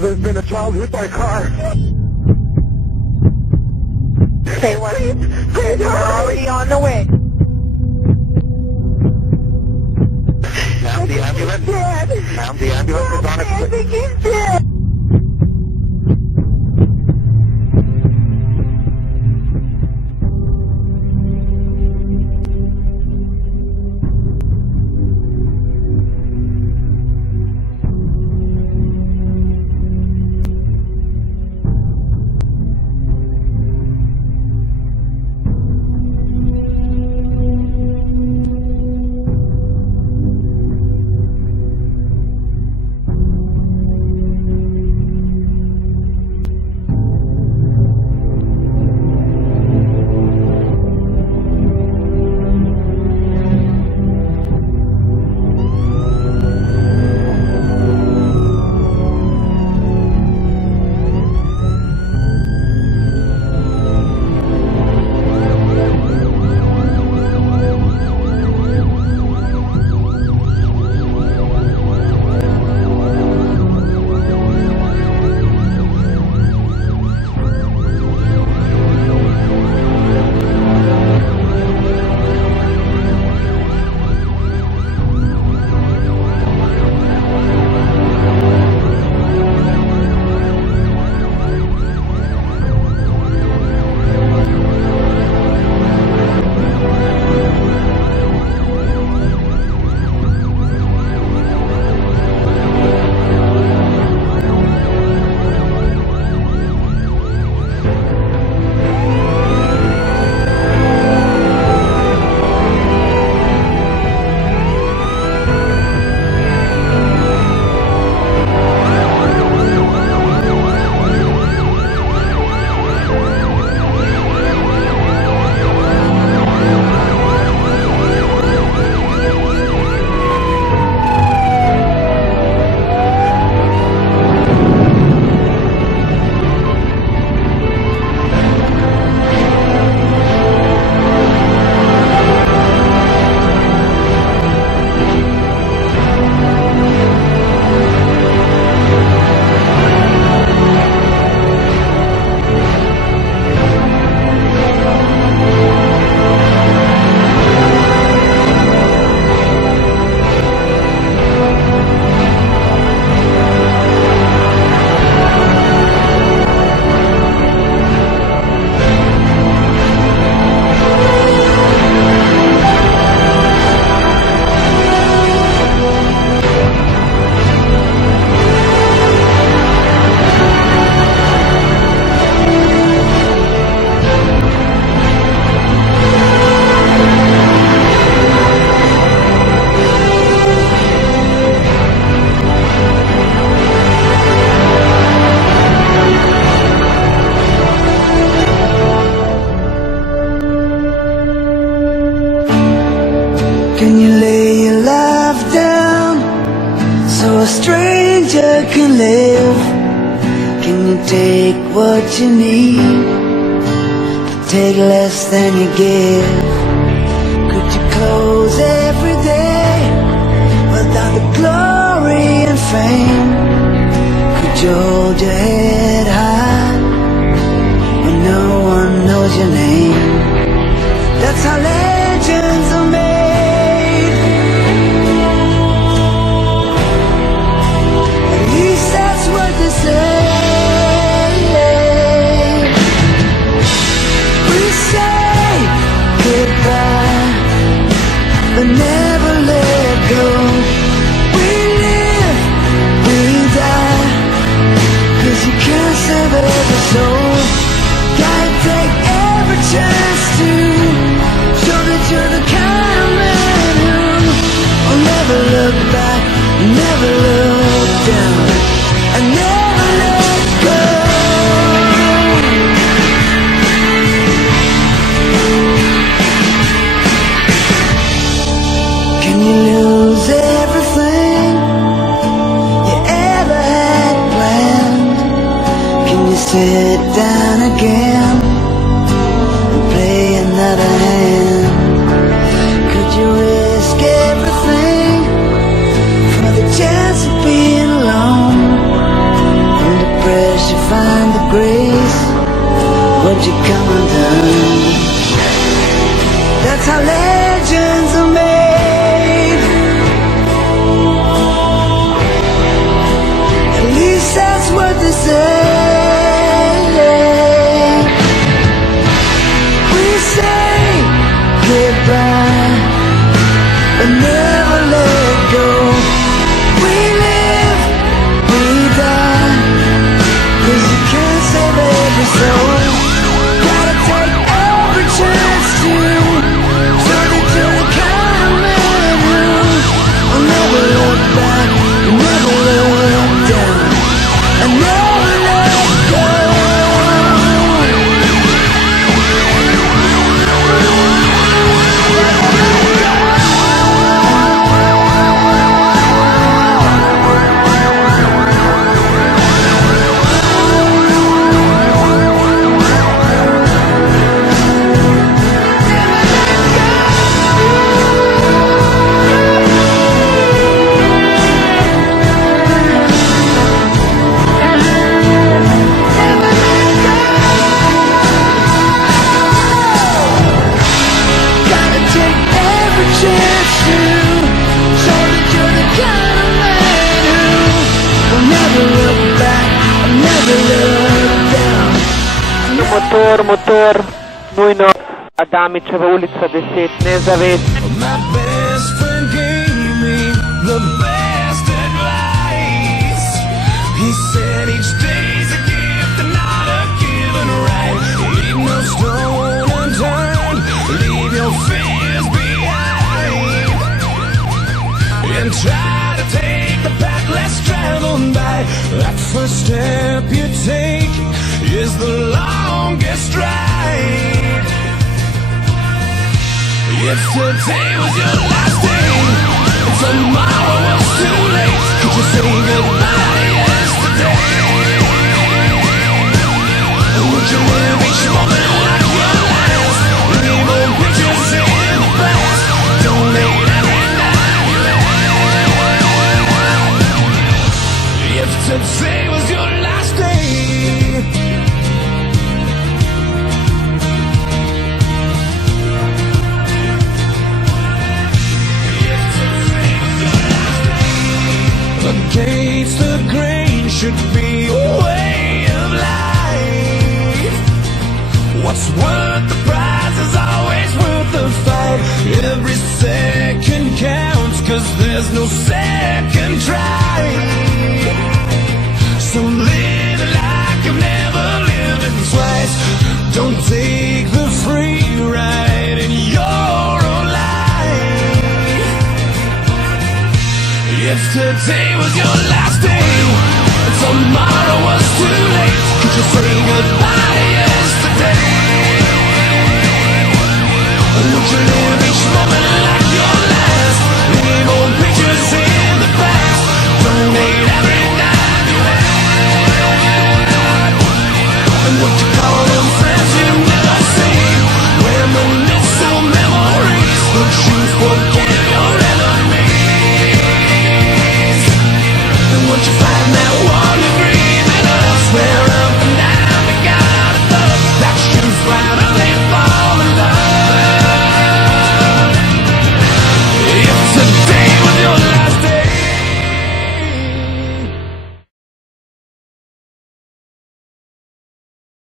There's been a child hit by a car. Say what? Please, we're already on the way. Ma'am, the ambulance. Dead. Ma'am, the ambulance is on I its way. think he's dead. Can you lay your life down so a stranger can live? Can you take what you need, but take less than you give? Could you close every day without the glory and fame? Could you hold your head high when no one knows your name? That's how legends are made. At least that's what they say. We say goodbye, but never let go. We live, we die, 'cause you can't save every soul. Gotta take every chance to show that you're the kind of man who will never look back, never look down, and never let go. Can you lose everything you ever had planned? Can you sit down again and play another hand? Could you risk everything for the chance of being alone? unless you find the grace. Won't you come undone? That's how legends are made. At least that's what they say. We say goodbye, but never let go. We live, we die, 'cause you can't save every soul. Gotta take every chance to show that you're the kind of man who will never look back, never look down, and never let go. Gotta take every chance to show that you're the kind of man who will never look back, never look down. Мотор, nuino, Adamičeva ulica 10, ne zavest. My best friend gave me the best advice. He said each day's a gift and not a given right. Leave no stone unturned, leave your fears behind, and try to take the path less traveled by. That first step you take is the longest ride. If today was your last day, and tomorrow was too late, could you say goodbye yesterday? Would you live each moment like your last? Leave old pictures in the past. Donate every night you have. If today was your last day, against the grain should be a way of life. What's worth the prize is always worth the fight. Every second counts, 'cause there's no second try. So live it like you've never lived it twice. Don't take the free ride in your own life. If today was your last day, and tomorrow was too late, could you say goodbye yesterday? Would you live each moment like your last? Leave old pictures in the past. Donate every dime you have. And would you call them friends you've never seen? Reminisce on memories. Would you forgive your enemies? And would you find that one degree that us? Where up and down we got a love that shoots right up and